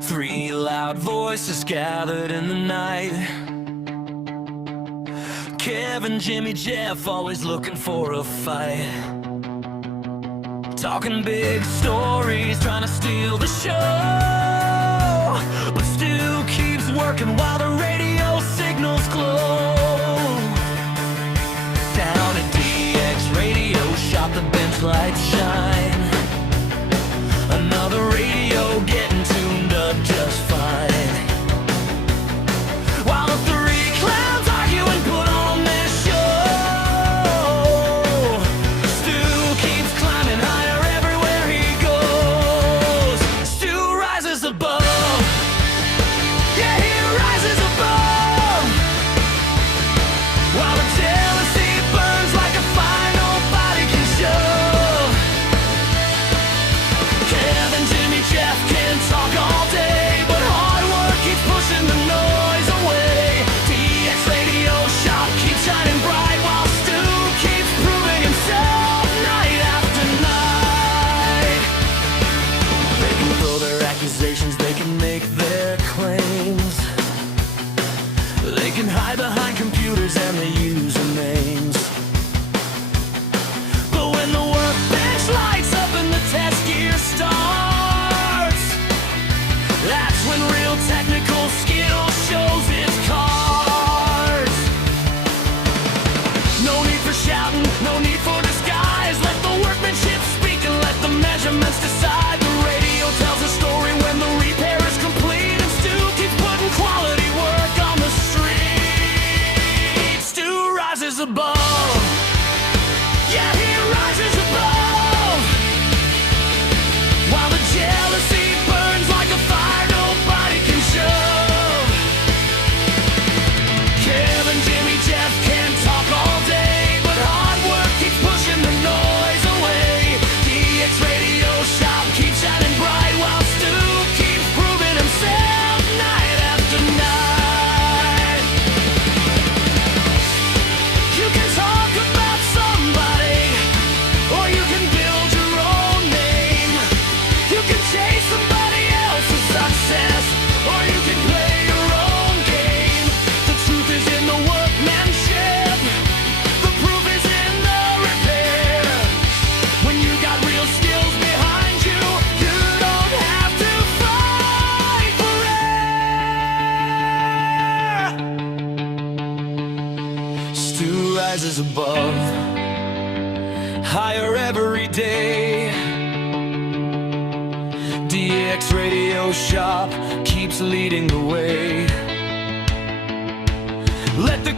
Three loud voices gathered in the night. Kevin, Jimmy, Jeff, always looking for a fight. Talking big stories, trying to steal the show. But Stu keeps working while the radio signals glow. Down at DX Radio Shop, the bench lights shine. Another radio getting tuned up just fine. While the three clowns argue and put on their show, Stu keeps climbing higher everywhere he goes. Stu rises above. Yeah, he rises above. While the jealousy burns like a fire nobody can show. Kevin, Jimmy, Jeff can talk all day, but hard work keeps pushing the noise away. DX Radio Shop keeps shining bright while Stu keeps proving himself night after night. They can throw their accusations, they can make their claims. They can hide behind computers and their usernames. But when the workbench lights up and the test gear starts, that's when real technical skill shows its cards. No need for shouting, no need for disguise. Let the workmanship speak and let the measurements decide. The radio tells a story when the repair is complete, and Stu keeps putting quality work on the street. Stu rises above. Yeah, he rises above. While the jealousy burns like a fire nobody can shove. Kevin, Jimmy, Jeff can talk all day, but hard work keeps pushing the noise away. DX Radio Shop keeps shining bright while Stu keeps proving himself night after night. You can talk about somebody, or you can build your own name. You can chase somebody else's success, or you can play your own game. The truth is in the workmanship. The proof is in the repair. When you got real skills behind you, you don't have to fight for air. Stu rises above, higher every day. DX Radio Shop keeps leading the way. Let the